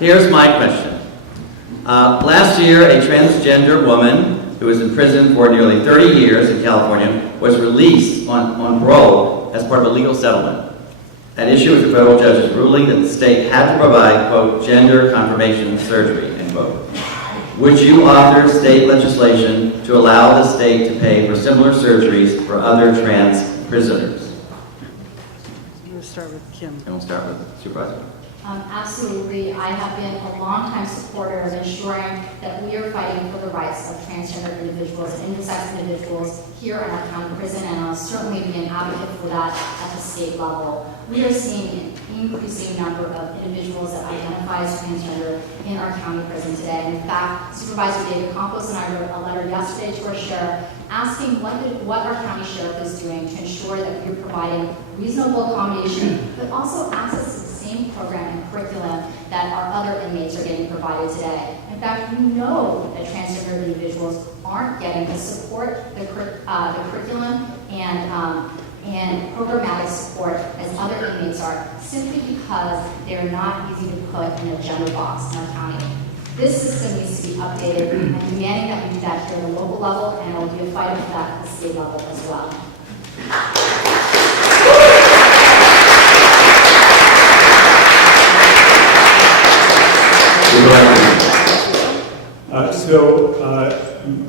Here's my question. Last year, a transgender woman who was in prison for nearly 30 years in California was released on parole as part of a legal settlement. At issue was the federal judge's ruling that the state had to provide, quote, gender confirmation surgery, end quote. Would you author state legislation to allow the state to pay for similar surgeries for other trans prisoners? We'll start with Kim. And we'll start with the supervisor. Absolutely. I have been a longtime supporter of ensuring that we are fighting for the rights of transgender individuals and intersex individuals here in our county prison, and I'll certainly be an advocate for that at the state level. We are seeing an increasing number of individuals that identify as transgender in our county prison today. In fact, Supervisor David Campos and I wrote a letter yesterday to our sheriff asking what our county sheriff is doing to ensure that we are providing reasonable accommodation, but also access to the same program and curriculum that our other inmates are getting provided today. In fact, we know that transgender individuals aren't getting the support, the curriculum, and programmatic support as other inmates are, simply because they're not easy to put in a gender box in our county. This system needs to be updated, and demanding that we do that here at the local level, and it will be a fight for that at the state level as well.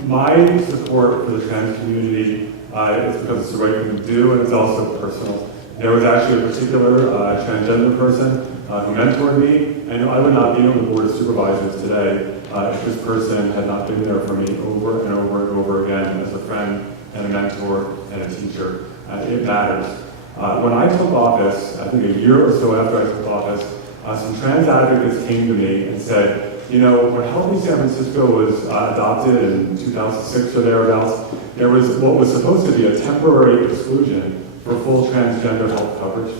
My support for the trans community is because it's the right thing to do, and it's also personal. There was actually a particular transgender person who mentored me, and I would not be on the board of supervisors today if this person had not been there for me over and over and over again as a friend and a mentor and a teacher. It matters. When I took office, I think a year or so after I took office, some trans advocates came to me and said, you know, when Harvey, San Francisco was adopted in 2006 or thereabouts, there was what was supposed to be a temporary exclusion for full transgender health coverage.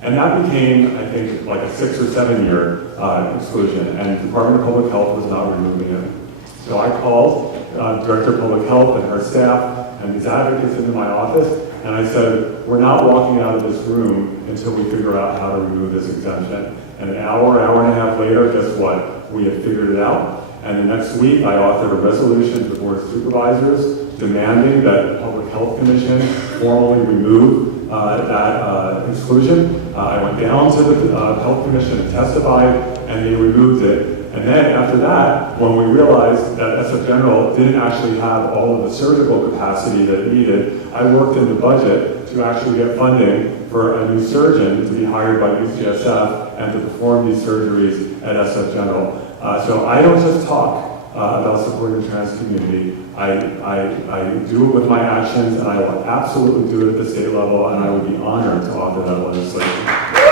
And that became, I think, like a 6 or 7 year exclusion, and the Department of Public Health was not removing it. So I called Director of Public Health and her staff and these advocates into my office, and I said, we're not walking out of this room until we figure out how to remove this exemption. And an hour and a half later, guess what? We had figured it out. And the next week, I authored a resolution to the Board of Supervisors demanding that the Public Health Commission formally remove that exclusion. I went down to the Health Commission and testified, and they removed it. And then after that, when we realized that SF General didn't actually have all of the surgical capacity that it needed, I worked in the budget to actually get funding for a new surgeon to be hired by UCSF and to perform these surgeries at SF General. So I don't just talk about supporting the trans community. I do it with my actions, and I will absolutely do it at the state level, and I would be honored to author that legislation.